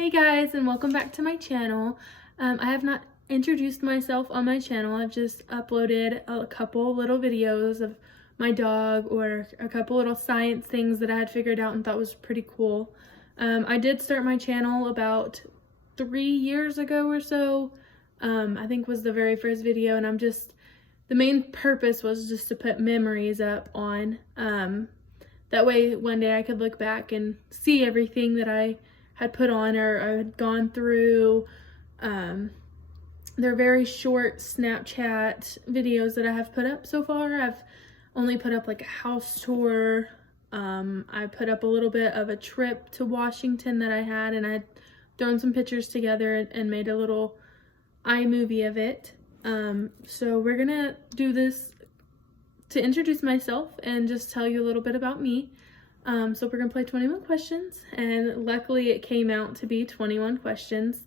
Hey guys, and welcome back to my channel. I have not introduced myself on my channel. I've just uploaded a couple little videos of my dog or a couple little science things that I had figured out and thought was pretty cool. I did start my channel about 3 years ago or so. I think was the very first video, and the main purpose was just to put memories up on. That way one day I could look back and see everything that I had put on or I had gone through. They're very short Snapchat videos that I have put up so far. I've only put up like a house tour. I put up a little bit of a trip to Washington that I had, and I had thrown some pictures together and made a little iMovie of it. So we're gonna do this to introduce myself and just tell you a little bit about me. So we're gonna play 21 questions, and luckily it came out to be 21 questions.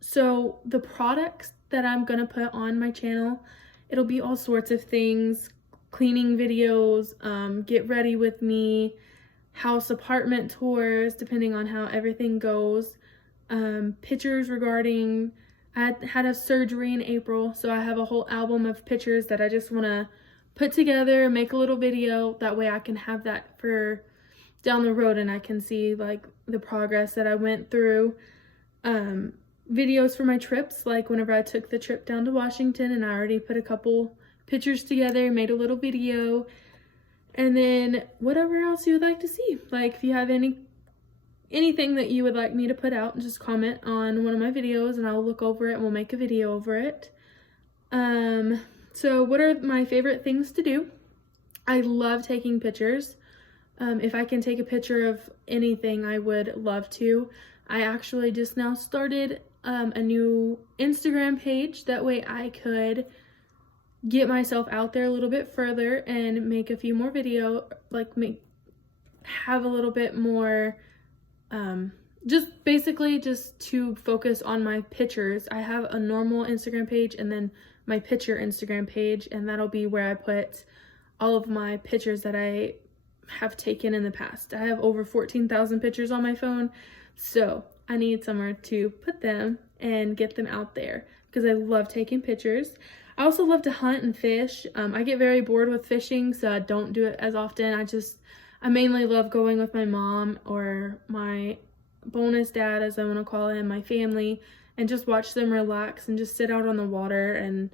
So the products that I'm gonna put on my channel, it'll be all sorts of things: cleaning videos, get ready with me, house apartment tours, depending on how everything goes, pictures regarding, I had a surgery in April, so I have a whole album of pictures that I just want to put together, make a little video. That way I can have that for down the road and I can see like the progress that I went through. Videos for my trips, like whenever I took the trip down to Washington, and I already put a couple pictures together, made a little video. And then whatever else you would like to see. Like if you have anything that you would like me to put out, just comment on one of my videos and I'll look over it and we'll make a video over it. So what are my favorite things to do? I love taking pictures. If I can take a picture of anything, I would love to. I actually just now started a new Instagram page. That way I could get myself out there a little bit further and make a few more have a little bit more, just basically just to focus on my pictures. I have a normal Instagram page and then my picture Instagram page, and that'll be where I put all of my pictures that I have taken in the past. I have over 14,000 pictures on my phone, so I need somewhere to put them and get them out there because I love taking pictures. I also love to hunt and fish. I get very bored with fishing, so I don't do it as often. I mainly love going with my mom or my bonus dad, as I want to call him, my family, and just watch them relax and just sit out on the water and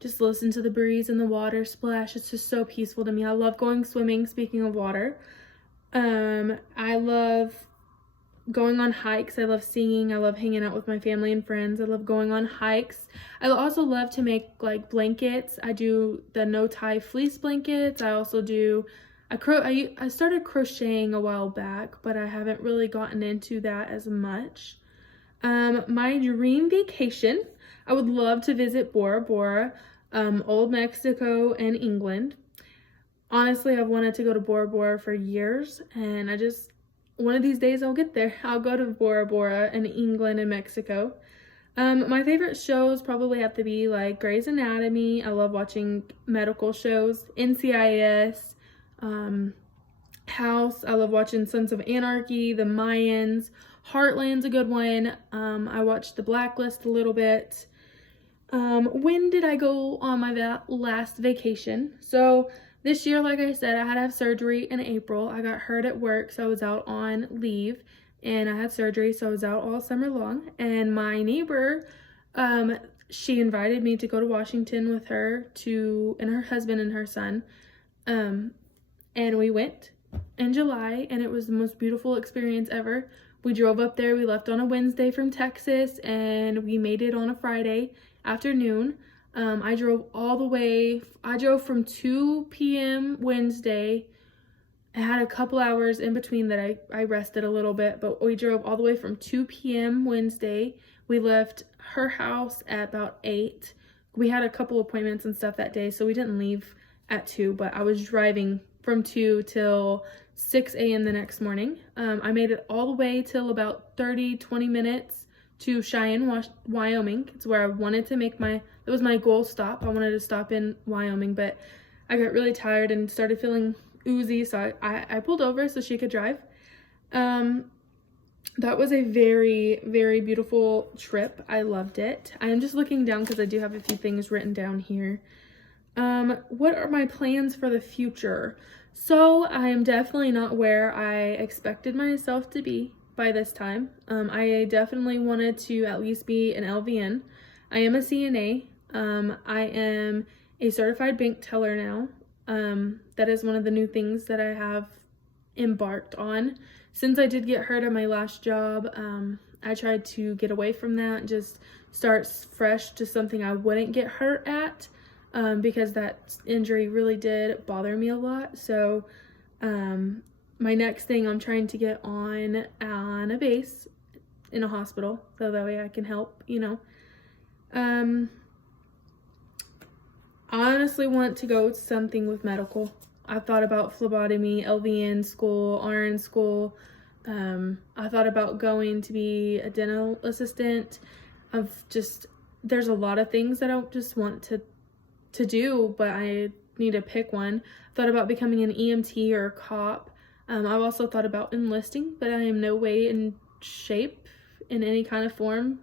just listen to the breeze and the water splash. It's just so peaceful to me. I love going swimming, speaking of water. I love going on hikes. I love singing. I love hanging out with my family and friends. I love going on hikes. I also love to make like blankets. I do the no-tie fleece blankets. I also do, I started crocheting a while back, but I haven't really gotten into that as much. My dream vacation, I would love to visit Bora Bora, Old Mexico, and England. Honestly, I've wanted to go to Bora Bora for years, and one of these days I'll get there. I'll go to Bora Bora in England and Mexico. My favorite shows probably have to be like Grey's Anatomy. I love watching medical shows. NCIS, House. I love watching Sons of Anarchy, The Mayans. Heartland's a good one. I watched The Blacklist a little bit. When did I go on my last vacation? So this year, like I said, I had to have surgery in April. I got hurt at work, so I was out on leave, and I had surgery, so I was out all summer long. And my neighbor, she invited me to go to Washington with her and her husband and her son. And we went in July, and it was the most beautiful experience ever. We drove up there. We left on a Wednesday from Texas, and we made it on a Friday afternoon. I drove from 2 p.m. Wednesday. I had a couple hours in between that I rested a little bit, but we drove all the way from 2 p.m. Wednesday. We left her house at about 8. We had a couple appointments and stuff that day, so we didn't leave at 2, but I was driving from 2 till 6 a.m. the next morning. I made it all the way till about 20 minutes to Cheyenne, Wyoming. It's where I wanted to that was my goal stop. I wanted to stop in Wyoming, but I got really tired and started feeling oozy, so I pulled over so she could drive. that was a very, very beautiful trip. I loved it. I am just looking down because I do have a few things written down here. What are my plans for the future? So I am definitely not where I expected myself to be by this time. I definitely wanted to at least be an LVN. I am a CNA. I am a certified bank teller now. That is one of the new things that I have embarked on. Since I did get hurt at my last job, I tried to get away from that, just start fresh to something I wouldn't get hurt at, because that injury really did bother me a lot. So my next thing, I'm trying to get on a base in a hospital, so that way I can help, you know. I honestly want to go to something with medical. I've thought about phlebotomy, LVN school, RN school. I thought about going to be a dental assistant. There's a lot of things that I just want to do, but I need to pick one. I thought about becoming an EMT or a cop. I've also thought about enlisting, but I am no way in shape in any kind of form.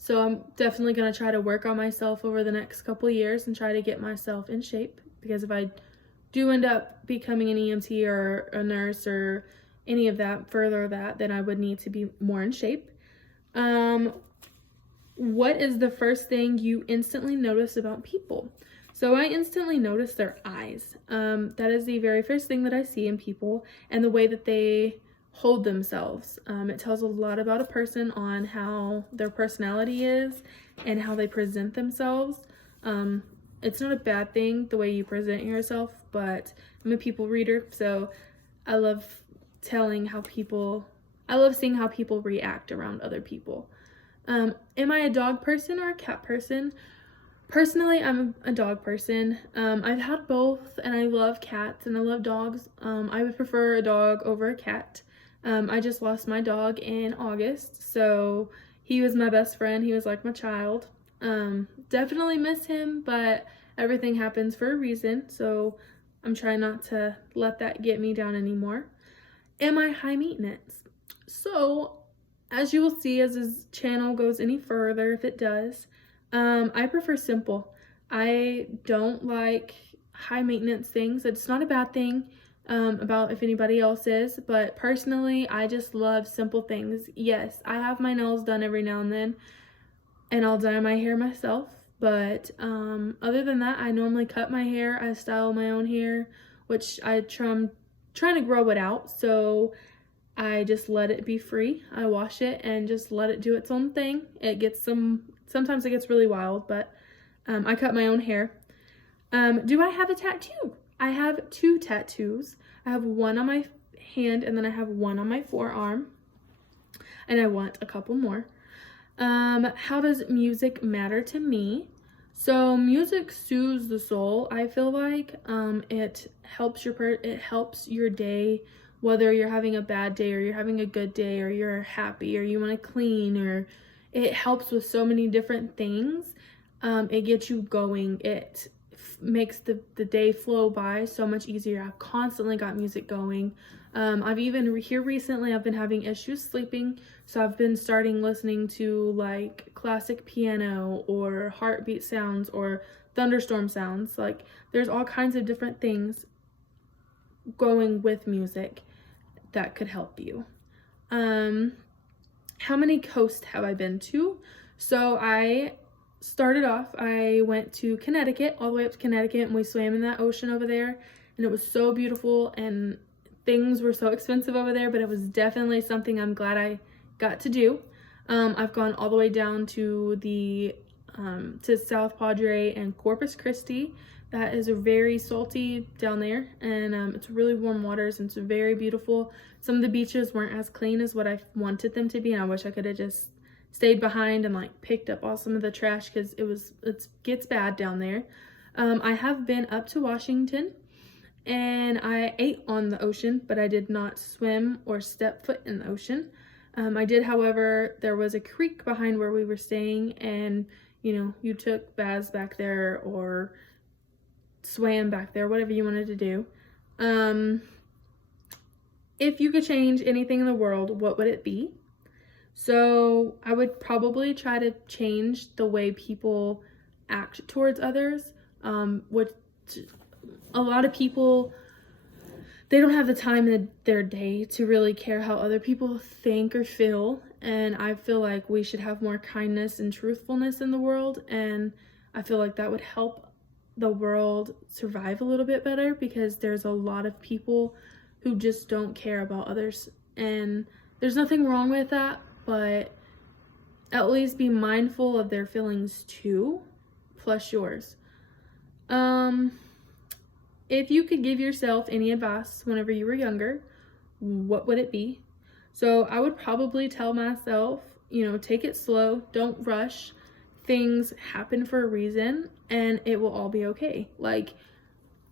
So I'm definitely going to try to work on myself over the next couple years and try to get myself in shape, because if I do end up becoming an EMT or a nurse or any of that, then I would need to be more in shape. What is the first thing you instantly notice about people? So I instantly notice their eyes. That is the very first thing that I see in people, and the way that they hold themselves. It tells a lot about a person on how their personality is and how they present themselves. It's not a bad thing the way you present yourself, but I'm a people reader, so I love seeing how people react around other people. Am I a dog person or a cat person? Personally, I'm a dog person. I've had both, and I love cats and I love dogs. I would prefer a dog over a cat. I just lost my dog in August, so he was my best friend. He was like my child. Definitely miss him, but everything happens for a reason, so I'm trying not to let that get me down anymore. Am I high maintenance? So, as you will see as this channel goes any further, if it does, I prefer simple. I don't like high maintenance things. It's not a bad thing about if anybody else is, but personally, I just love simple things. Yes, I have my nails done every now and then, and I'll dye my hair myself, but other than that, I normally cut my hair. I style my own hair, which I'm trying to grow it out, so I just let it be free. I wash it and just let it do its own thing. Sometimes it gets really wild, but I cut my own hair. Do I have a tattoo? I have 2 tattoos. I have one on my hand, and then I have one on my forearm, and I want a couple more. How does music matter to me? So music soothes the soul. I feel like it helps your day, whether you're having a bad day or you're having a good day, or you're happy or you want to clean, or it helps with so many different things. It gets you going. It makes the day flow by so much easier. I've constantly got music going. I've even here recently I've been having issues sleeping, so I've been starting listening to like classic piano or heartbeat sounds or thunderstorm sounds. Like there's all kinds of different things going with music that could help you. How many coasts have I been to? So I went to Connecticut, all the way up to Connecticut, and we swam in that ocean over there, and it was so beautiful, and things were so expensive over there, but it was definitely something I'm glad I got to do. I've gone all the way down to South Padre and Corpus Christi. That is a very salty down there, and it's really warm waters, and it's very beautiful. Some of the beaches weren't as clean as what I wanted them to be, and I wish I could have just stayed behind and like picked up all some of the trash, because it gets bad down there. I have been up to Washington, and I ate on the ocean, but I did not swim or step foot in the ocean. I did, however, there was a creek behind where we were staying, and you took baths back there or swam back there, whatever you wanted to do. if you could change anything in the world, what would it be? So I would probably try to change the way people act towards others, which a lot of people, they don't have the time in their day to really care how other people think or feel. And I feel like we should have more kindness and truthfulness in the world. And I feel like that would help the world survive a little bit better, because there's a lot of people who just don't care about others. And there's nothing wrong with that, but at least be mindful of their feelings too, plus yours. If you could give yourself any advice whenever you were younger, what would it be? So I would probably tell myself, take it slow, don't rush. Things happen for a reason, and it will all be okay. Like,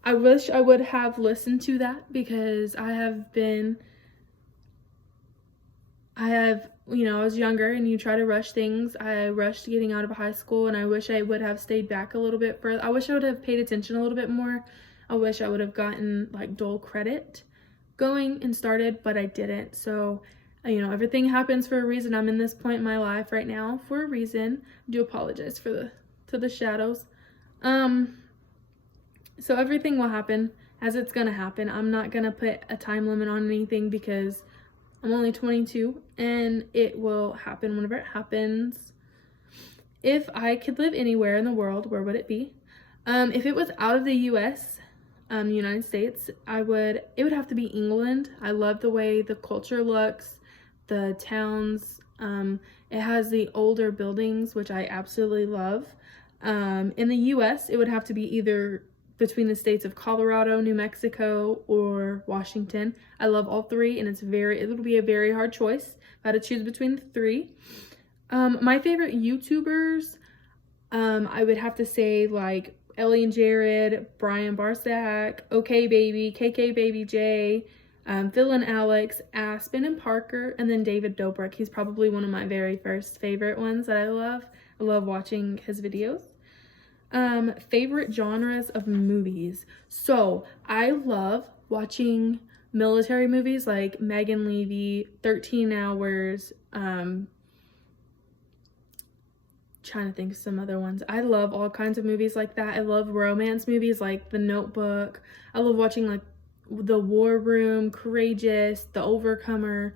I wish I would have listened to that, because I was younger, and you try to rush things. I rushed getting out of high school, and I wish I would have stayed back a little bit further. I wish I would have paid attention a little bit more. I wish I would have gotten like dual credit going and started, but I didn't. So, everything happens for a reason. I'm in this point in my life right now for a reason. I do apologize to the shadows. So everything will happen as it's gonna happen. I'm not gonna put a time limit on anything, because I'm only 22 and it will happen whenever it happens. If I could live anywhere in the world, where would it be? If it was out of the US, United States, it would have to be England. I love the way the culture looks, the towns. It has the older buildings, which I absolutely love. In the US, it would have to be either between the states of Colorado, New Mexico, or Washington. I love all three, and it would be a very hard choice if I had to choose between the three. My favorite YouTubers, I would have to say like Ellie and Jared, Brian Barsack, OK Baby, KK Baby J, Phil and Alex, Aspen and Parker, and then David Dobrik. He's probably one of my very first favorite ones that I love. I love watching his videos. Favorite genres of movies. So I love watching military movies like Megan Levy, 13 Hours, trying to think of some other ones. I love all kinds of movies like that. I love romance movies like The Notebook. I love watching like The War Room, Courageous, The Overcomer.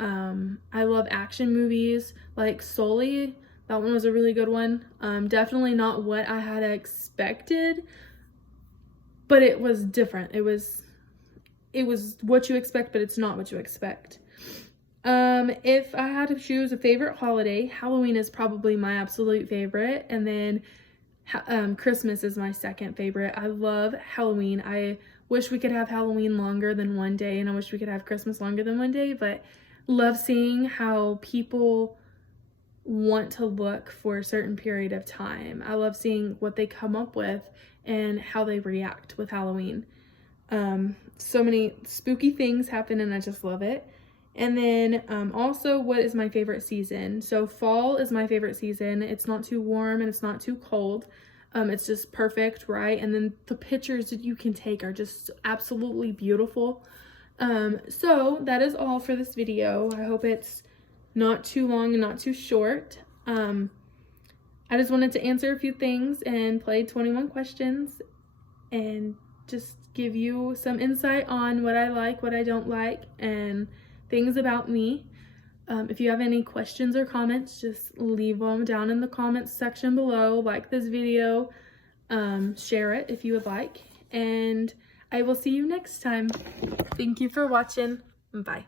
I love action movies like Sully. That one was a really good one. Definitely not what I had expected, but it was different. It was what you expect, but it's not what you expect. If I had to choose a favorite holiday, Halloween is probably my absolute favorite, and then Christmas is my second favorite. I love Halloween. I wish we could have Halloween longer than one day, and I wish we could have Christmas longer than one day, but love seeing how people want to look for a certain period of time. I love seeing what they come up with and how they react with Halloween. So many spooky things happen, and I just love it. And then also, what is my favorite season? So fall is my favorite season. It's not too warm and it's not too cold. It's just perfect, right? And then the pictures that you can take are just absolutely beautiful. So that is all for this video. I hope it's not too long and not too short. I just wanted to answer a few things and play 21 questions and just give you some insight on what I like, what I don't like, and things about me. If you have any questions or comments, just leave them down in the comments section below. Like this video, share it if you would like, and I will see you next time. Thank you for watching. Bye.